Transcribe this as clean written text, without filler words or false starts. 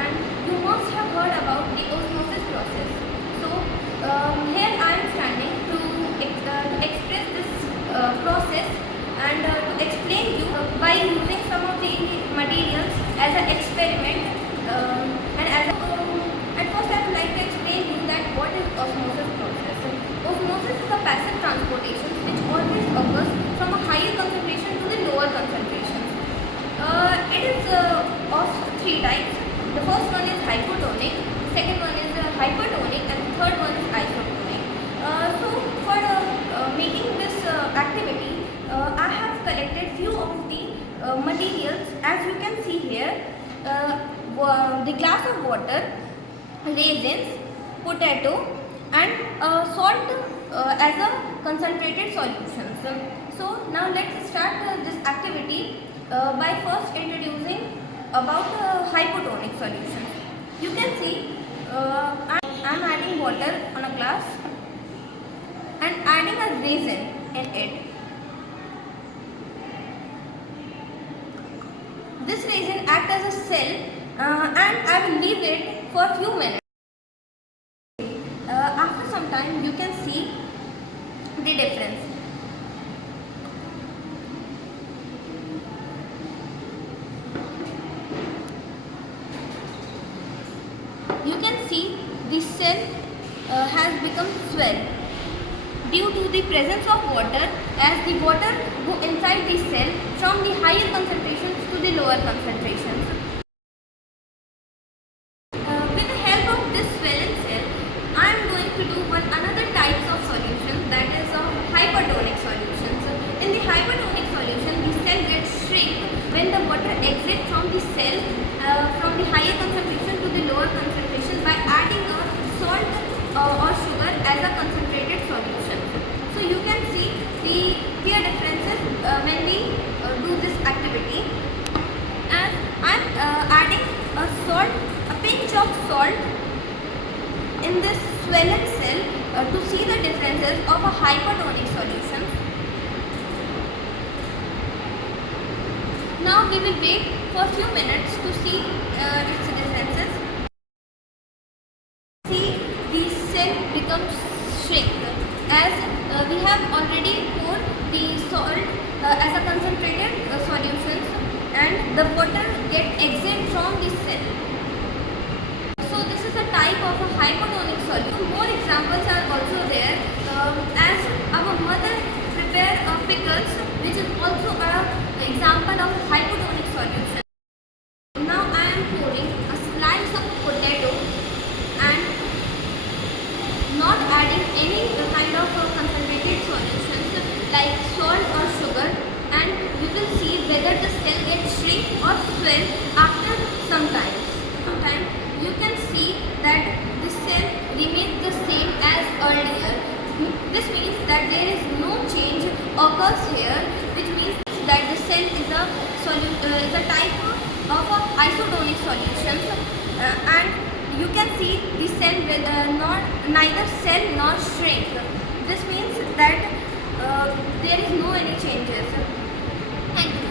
and you must have heard about the osmosis process. So here I am standing to express this process and to explain you by using some of the materials as an experiment and as a, at first I would like to explain you that what is osmosis process. Osmosis is a passive transportation which always occurs from a higher concentration to the lower concentration. It is of three types. The first one is hypotonic, second one is hypertonic, and the third one is isotonic. So for making this activity, I have collected few of the materials. As you can see here, the glass of water, raisins, potato, and salt as a concentrated solution. So now let's start this activity by first introducing about hypotonic solution. You can see I am adding water on a glass and adding a raisin in it. This raisin acts as a cell and I will leave it for a few minutes. After some time you can see the difference. You can see the cell has become swell due to the presence of water, as the water go inside the cell from the higher concentrations to the lower concentrations. With the help of this swollen cell, I am going to do another types of solution, that is of hypertonic solutions. In the hypertonic solution, the cell gets shrink when the water exits from the cell from the higher concentration to the lower concentration by adding a salt or sugar as a concentrated solution. So you can see the clear differences when we do this activity. And I am adding a pinch of salt in this swollen cell to see the differences of a hypertonic solution. Now we will wait for a few minutes to see its differences. See, the cell becomes shrink as we have already poured the salt as a concentrated solutions, and the water get exit from the cell. So this is a type of a hypotonic solution. More examples are also there, as our mother prepare pickles, which is also an example of hypotonic solution. Now I am pouring a slice of potato and not adding any kind of concentrated solutions like salt or sugar, and you will see whether the cell gets shrink or swell after some time. Sometimes you can see that the cell remains the same as earlier. This means that there is no change occurs here, which means that the cell is a type of a isotonic solution, and you can see the cell will neither cell nor shrink. This means that there is no any changes. Thank you.